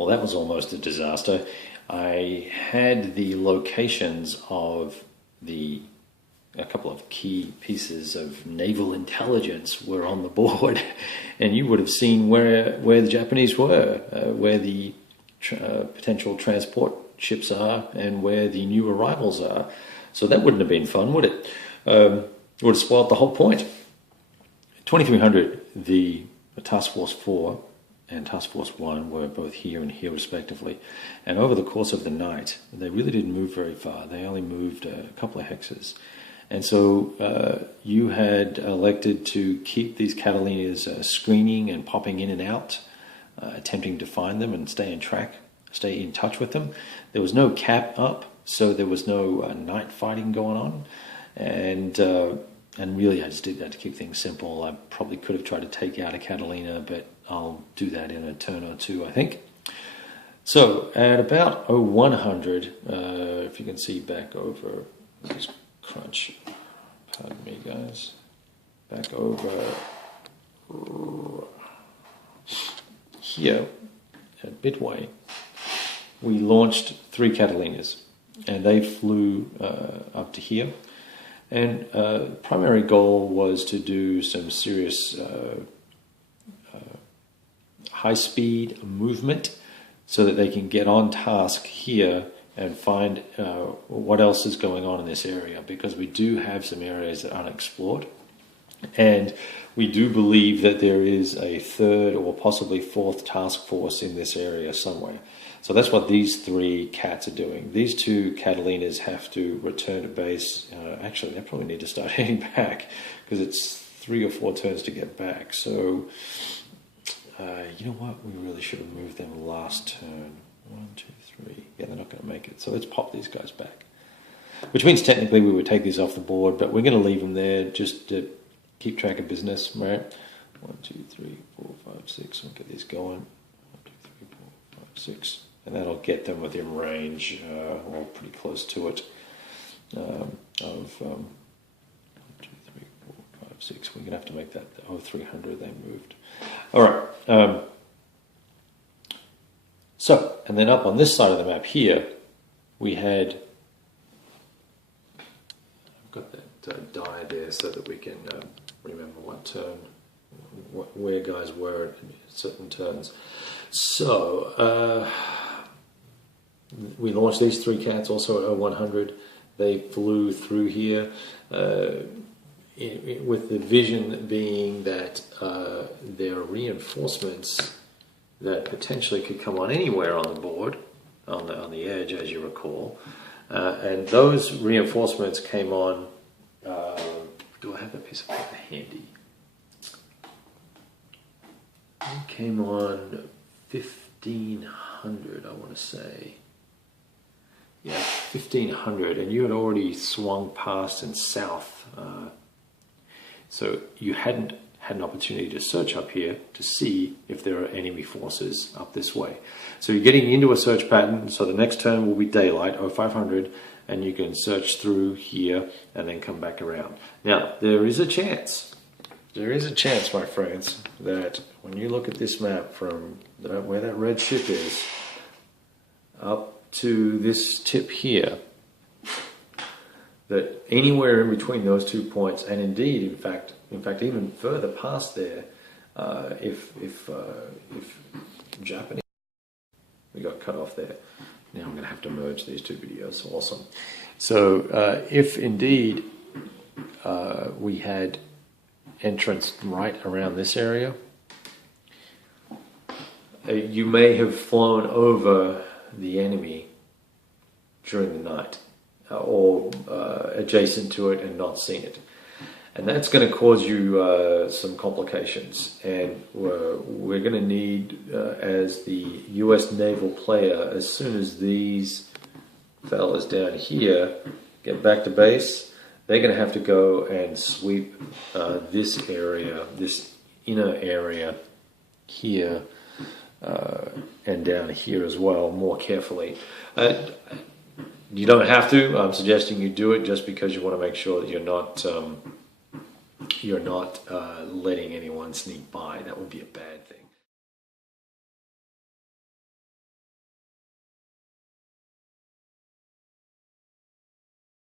well, that was almost a disaster. I had the locations of a couple of key pieces of naval intelligence were on the board, and you would have seen where the Japanese were, where the potential transport ships are, and where the new arrivals are. So that wouldn't have been fun, would it? It would have spoiled the whole point. 2300, the Task Force 4 and Task Force 1 were both here and here respectively, and over the course of the night they really didn't move very far. They only moved a couple of hexes, and so you had elected to keep these Catalinas screening and popping in and out, attempting to find them and stay in touch with them. There was no cap up, so there was no night fighting going on, and really I just did that to keep things simple. I probably could have tried to take out a Catalina, but I'll do that in a turn or two, I think. So at about 0100, if you can see back over, just crunch, pardon me guys, back over here at Midway, we launched 3 Catalinas, and they flew up to here. And the primary goal was to do some serious high-speed movement so that they can get on task here and find what else is going on in this area, because we do have some areas that aren't explored, and we do believe that there is a 3rd or possibly 4th task force in this area somewhere. So that's what these 3 cats are doing. These 2 Catalinas have to return to base. Actually, they probably need to start heading back, because it's 3 or 4 turns to get back. So, you know what? We really should have moved them last turn. 1, 2, 3. Yeah, they're not going to make it. So let's pop these guys back. Which means technically we would take these off the board, but we're going to leave them there just to keep track of business, right? 1, 2, 3, 4, 5, 6. We'll get these going. 1, 2, 3, 4, 5, 6. And that'll get them within range, or pretty close to it, of 1, 2, 3, 4, 5, 6. We're going to have to make that 0300 they moved. All right. So, and then up on this side of the map here, we had, I've got that die there so that we can remember what turn, where guys were at certain turns. So, we launched these 3 cats also at 0100. They flew through here with the vision being that there are reinforcements that potentially could come on anywhere on the board, on the edge, as you recall. And those reinforcements came on, do I have that piece of paper handy? They came on 1500, I want to say. Yeah, 1500, and you had already swung past and south. So you hadn't had an opportunity to search up here to see if there are enemy forces up this way. So you're getting into a search pattern, so the next turn will be daylight, 0500, and you can search through here and then come back around. Now, there is a chance, my friends, that when you look at this map from where that red ship is, up to this tip here, that anywhere in between those 2 points, and indeed, in fact, even further past there, if Japanese, we got cut off there. Now I'm going to have to merge these 2 videos. Awesome. So if indeed we had entrance right around this area, you may have flown over the enemy during the night, or adjacent to it and not seen it. And that's going to cause you some complications, and we're going to need, as the US naval player, as soon as these fellas down here get back to base, they're going to have to go and sweep this area, this inner area here, and down here as well, more carefully. You don't have to. I'm suggesting you do it just because you want to make sure that you're not letting anyone sneak by. That would be a bad thing.